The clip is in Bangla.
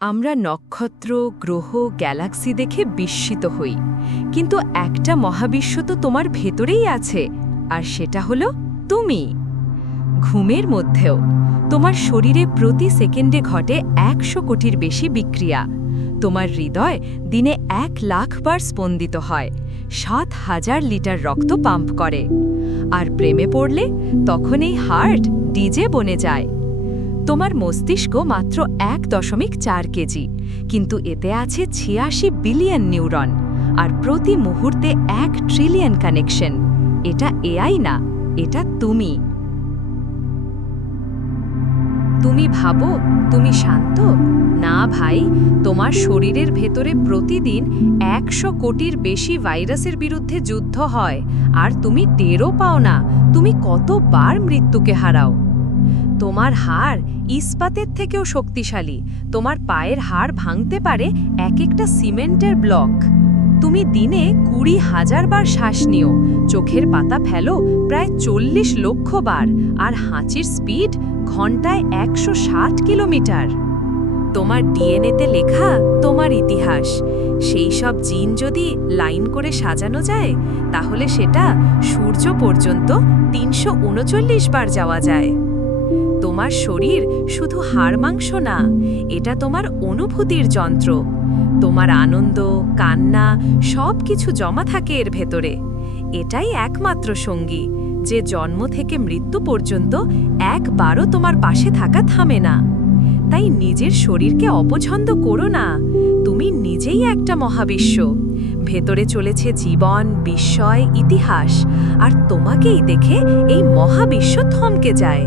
আমরা নক্ষত্র, গ্রহ, গ্যালাক্সি দেখে বিস্মিত হই, কিন্তু একটা মহাবিশ্ব তো তোমার ভেতরেই আছে, আর সেটা হলো তুমি। ঘুমের মধ্যেও তোমার শরীরে প্রতি সেকেন্ডে ঘটে ১০০ কোটির বেশি বিক্রিয়া। তোমার হৃদয় দিনে ১,০০,০০০ বার স্পন্দিত হয়, ৭,০০০ লিটার রক্ত পাম্প করে। আর প্রেমে পড়লে তখন এই হার্ট ডিজে বনে যায়। তোমার মস্তিষ্ক মাত্র ১.৪ কেজি, কিন্তু এতে আছে ৮৬ বিলিয়ন নিউরন, আর প্রতি মুহূর্তে ১ ট্রিলিয়ন কানেকশন। এটা এআই না, এটা তুমি। তুমি ভাবো তুমি শান্ত? না ভাই, তোমার শরীরের ভেতরে প্রতিদিন ১০০ কোটির বেশি ভাইরাসের বিরুদ্ধে যুদ্ধ হয়, আর তুমি টেরও পাও না তুমি কতবার মৃত্যুকে হারাও। তোমার হাড় ইস্পাতের থেকেও শক্তিশালী। তোমার পায়ের হাড় ভাঙতে পারে এক একটা সিমেন্টের ব্লক। তুমি দিনে ২০,০০০ বার শ্বাস নিও, চোখের পাতা ফেলো প্রায় ৪০ লক্ষ বার, আর হাঁচির স্পিড ঘন্টায় ১৬০ কিলোমিটার। তোমার ডিএনএতে লেখা তোমার ইতিহাস। সেই সব জিন যদি লাইন করে সাজানো যায়, তাহলে সেটা সূর্য পর্যন্ত ৩৩৯ বার যাওয়া যায়। তোমার শরীর শুধু হাড় মাংস না, এটা তোমার অনুভূতির যন্ত্র। তোমার আনন্দ, কান্না সব কিছু জমা থাকে এর ভেতরে। এটাই একমাত্র সঙ্গী যে জন্ম থেকে মৃত্যু পর্যন্ত একবারও তোমার পাশে থাকা থামে না। তাই নিজের শরীরকে অপছন্দ করো না। তুমি নিজেই একটা মহাবিশ্ব। ভেতরে চলেছে জীবন, বিস্ময়, ইতিহাস, আর তোমাকেই দেখে এই মহাবিশ্ব থমকে যায়।